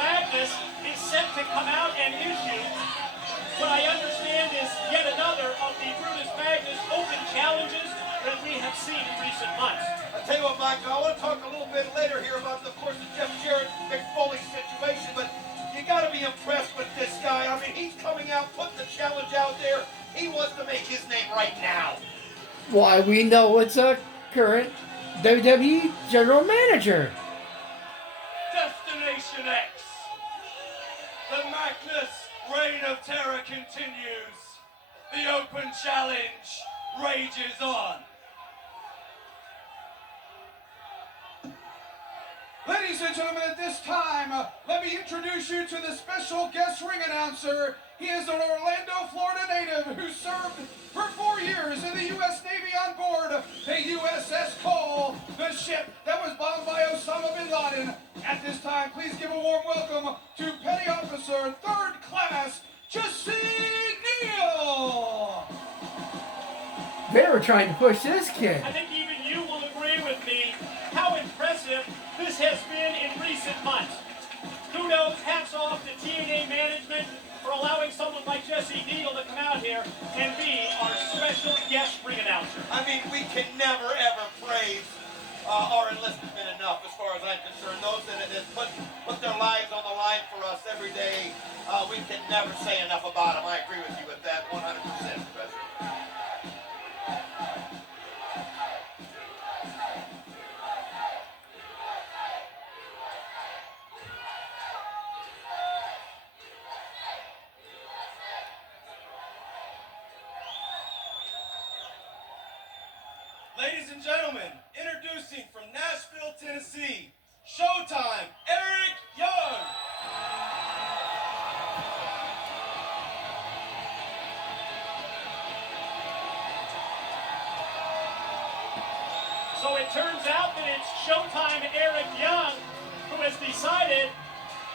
Magnus is set to come out and issue what I understand is yet another of the Brutus Magnus open challenges that we have seen in recent months. I'll tell you what, Mike, I want to talk a little bit later here about, of course, the Jeff Jarrett, Mick Foley situation, but you got to be impressed with this guy. I mean, he's coming out, putting the challenge out there. He wants to make his name right now. Why, we know it's a current WWE General Manager. Destination X. The Magnus reign of terror continues. The open challenge rages on. Ladies and gentlemen, at this time, let me introduce you to the special guest ring announcer. He is an Orlando, Florida native who served for 4 years in the U.S. Navy on board the USS Cole, the ship that was bombed by Osama bin Laden. At this time, please give a warm welcome to Petty Officer 3rd Class Jesse Neal. They were trying to push this kid. I think even you will agree with me how impressive this has been in recent months. Kudos, hats off to TNA management for allowing someone like Jesse Neal to come out here and be our special guest ring announcer. I mean, we can never, ever praise our enlistment enough as far as I'm concerned. Those that put their lives on the line for us every day, we can never say enough about them. I agree with you with that 100%, Professor. Ladies and gentlemen, introducing from Nashville, Tennessee, Showtime, Eric Young. So it turns out that it's Showtime Eric Young who has decided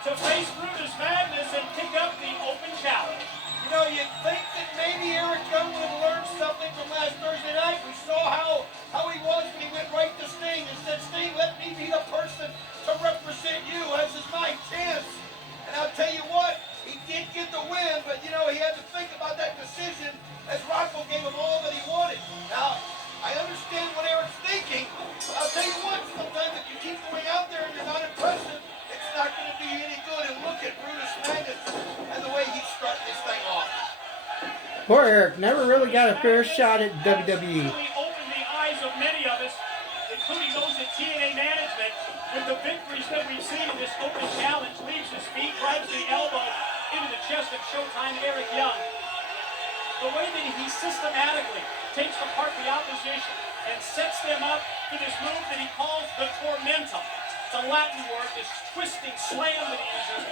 to face Brutus Magnus and pick up the open challenge. You know, you'd think that maybe Eric Young would have learned something from last Thursday night. We saw how he was when he went right to Sting and said, Sting, let me be the person to represent you. This is my chance. And I'll tell you what, he did get the win, but, you know, he had to think about that decision as Rocco gave him all that he wanted. Now, I understand what Eric's thinking. I'll tell you what, sometimes if you keep going out there and you're not impressive, it's not going to do you any good. And look at Brutus Magnus and the way he's starting this thing off. Poor Eric never really got a fair shot at WWE. Really opened the eyes of many of us, including those at TNA management, with the victories that we've seen in this open challenge. Leaves his feet, drives the elbow into the chest of Showtime Eric Young. The way that he systematically takes apart the opposition and sets them up for this move that he calls the tormentum. It's a Latin word, this twisting slam that he uses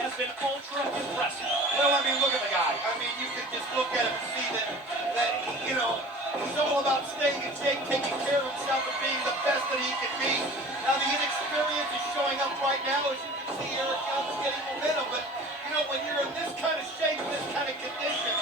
has been ultra impressive. Well, I mean, look at the guy. I mean, you can just look at him and see that you know, he's all about staying in shape, taking care of himself, and being the best that he can be. Now, the inexperience is showing up right now. As you can see, Eric Young's getting momentum. But, you know, when you're in this kind of shape, this kind of condition,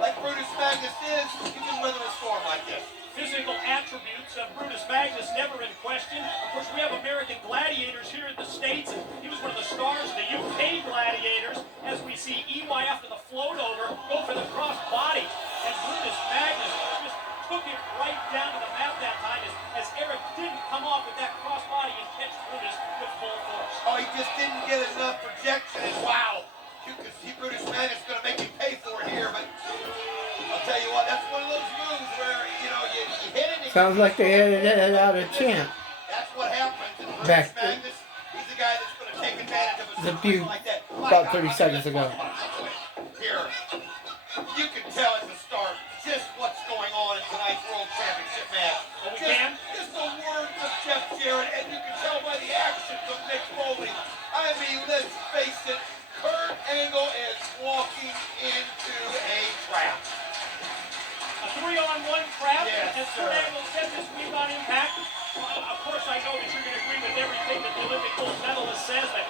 like Brutus Magnus is, you can weather a storm like this. Physical attributes of Brutus Magnus never in question. Of course, we have American gladiators here in the States, and he was one of the stars of the UK gladiators. As we see EY after the float over, go for the cross body. And Brutus Magnus just took it right down to the mat that time as Eric didn't come off with that cross body and catch Brutus with full force. Oh, he just didn't get enough projection, and wow, you could see Brutus Magnus going to make him pay for it here, but I'll tell you what, that's one of those moves where, you know, you hit it. Sounds like they edited it out of Champ. That's what happens. And Back Brutus Magnus, he's the guy that's going to take advantage of a the situation few like that. about 30 seconds ago. Here, you can tell at the start just what's going on in tonight's World Championship match. Oh, we can? Just the words of Jeff Jarrett, and you can tell by the actions of Mick Foley. I mean, let's face it, Kurt Angle is walking into a trap. A 3-on-1 trap, Yes, as Kurt Angle said this week on Impact. Of course, I know that you're going to agree with everything that the Olympic gold medalist says, but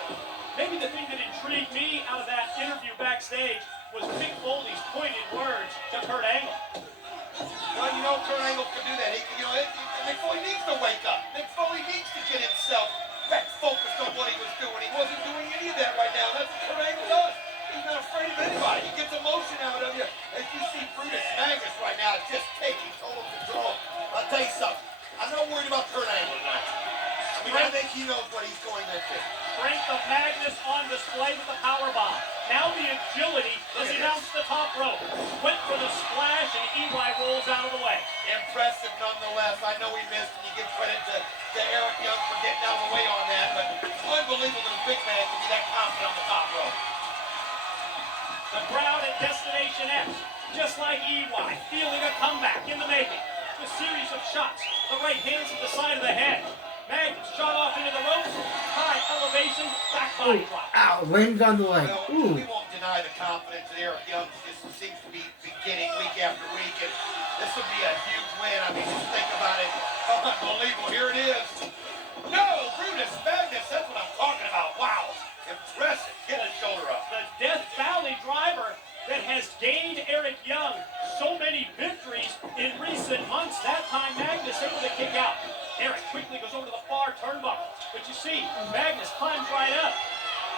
maybe the thing that intrigued me out of that interview backstage was Mick Foley's pointed words to Kurt Angle. Well, you know, Kurt Angle can do that. Mick Foley needs to wake up. Mick Foley needs to get himself back focused on what he was doing. He wasn't doing any of that right I mean, I think he knows what he's going into. Strength of Magnus on display with the powerbomb. Now the agility as he mounts the top rope. Went for the splash and EY rolls out of the way. Impressive nonetheless. I know he missed, and you give credit to Eric Young for getting out of the way on that, but unbelievable that a big man can be that confident on the top rope. The crowd at Destination X, just like EY, feeling a comeback in the making. A series of shots. The right hand to the side of the head. Magnus shot off into the ropes. High elevation, back body drop. Ow, lands on the leg. Well, Ooh. we won't deny the confidence that Eric Young just seems to be beginning week after week, and this would be a huge win. I mean, just think about it. Unbelievable. Here it is. No, Brutus, Magnus, that's what I'm talking about. Wow. Impressive. Get his shoulder up. The Death Valley driver that has gained Eric Young so many victories in recent months. That time Magnus able to kick out. Eric quickly goes over to the far turnbuckle. But you see, Magnus climbs right up.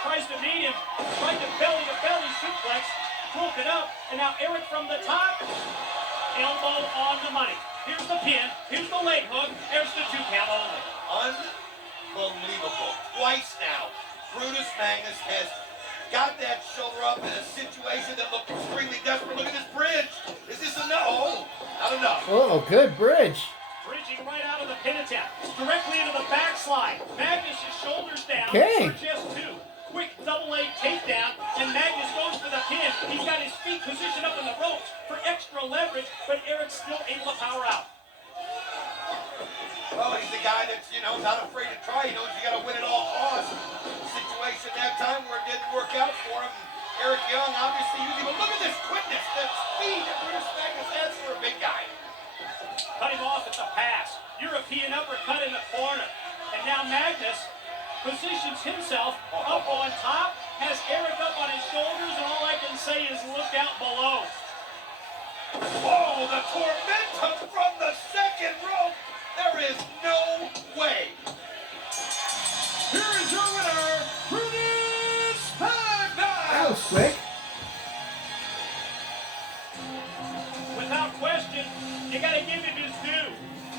Tries to meet him. Tried to belly suplex. Broke it up. And now Eric from the top. Elbow on the money. Here's the pin. Here's the leg hook. There's the 2 count only. Unbelievable. Twice now, Brutus Magnus has got that shoulder up in a situation that looked extremely desperate. Look at this bridge. Is this enough? Oh, not enough. Oh, good bridge. Bridging right out of the pin attempt. Directly into the backslide. Magnus' shoulders down Okay. for just 2. Quick double leg takedown, and Magnus goes for the pin. He's got his feet positioned up in the ropes for extra leverage, but Eric's still able to power out. Well, he's the guy that's, not afraid to try. He knows you got to win at all costs. Situation that time where it didn't work out for him. Eric Young obviously using, but look at this quickness, that speed that Brutus Magnus has for a big guy. Cut him off at the pass. European uppercut in the corner. And now Magnus positions himself up on top, has Eric up on his shoulders, and all I can say is look out below. Whoa, the tormentum from the second rope. There is no way. Here is your winner, Brutus Magnus! That was quick. Without question, you got to give him his due.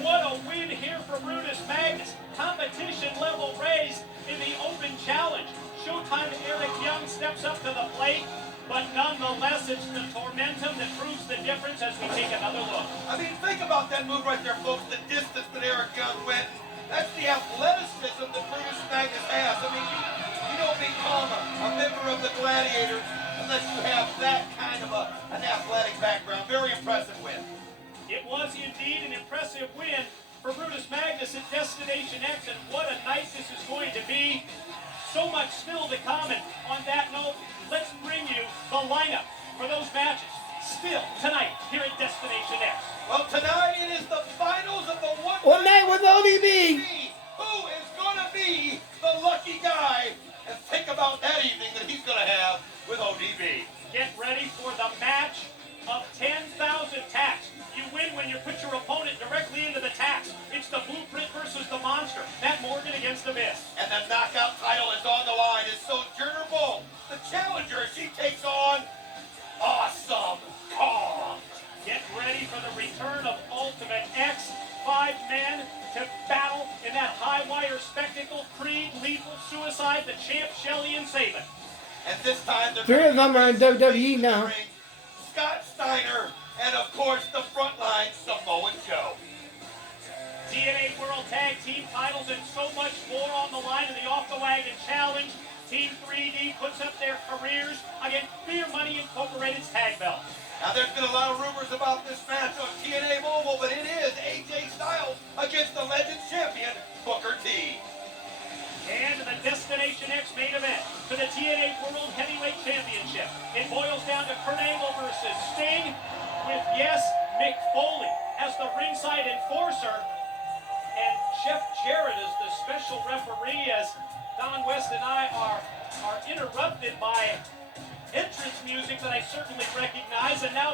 What a win here for Brutus Magnus. Competition level raised in the open challenge. Showtime Eric Young steps up to the plate, but nonetheless, it's the tormentum that proves the difference as we take another look. I mean, think about that move right there, folks, the distance that Eric Young went. That's the athleticism that Brutus Magnus has. I mean, you don't become a member of the Gladiators unless you have that kind of an athletic background. Very impressive win. It was indeed an impressive win for Brutus Magnus at Destination X, and what a night this is going to be. So much still to come, and on that note, let's bring you the lineup for those matches. Still tonight here at Destination X. Well, tonight it is the finals of the One night with ODB. Who is going to be the lucky guy? And think about that evening that he's going to have with ODB. Get ready for the match of 10,000 tacks. You win when you put your opponent directly into the tacks. It's the Blueprint versus the Monster. Matt Morgan against the Miz. And the knockout title is on the line. It's Sojourner Bull, the challenger. She takes on Awesome Kong. Get ready for the return of Ultimate X. 5 men to battle in that high wire spectacle. Creed, Lethal, Suicide, the champ, Shelley, and Sabin. And this time, they're 3 of them are in WWE now. Scott Steiner, and of course, the frontline Samoa Joe. TNA World Tag Team titles and so much more on the line in the Off the Wagon Challenge. Team 3D puts up their careers against Beer Money Incorporated's tag belt. Now, there's been a lot of rumors about this match on TNA Mobile, but it is AJ Styles against the Legends champion, Booker T. And the Destination X main event for the TNA World Heavyweight Championship. It boils down to Kurt Angle versus Sting, with, yes, Mick Foley as the ringside enforcer. And Jeff Jarrett is the special referee, as Don West and I are interrupted by entrance music that I certainly recognize. And now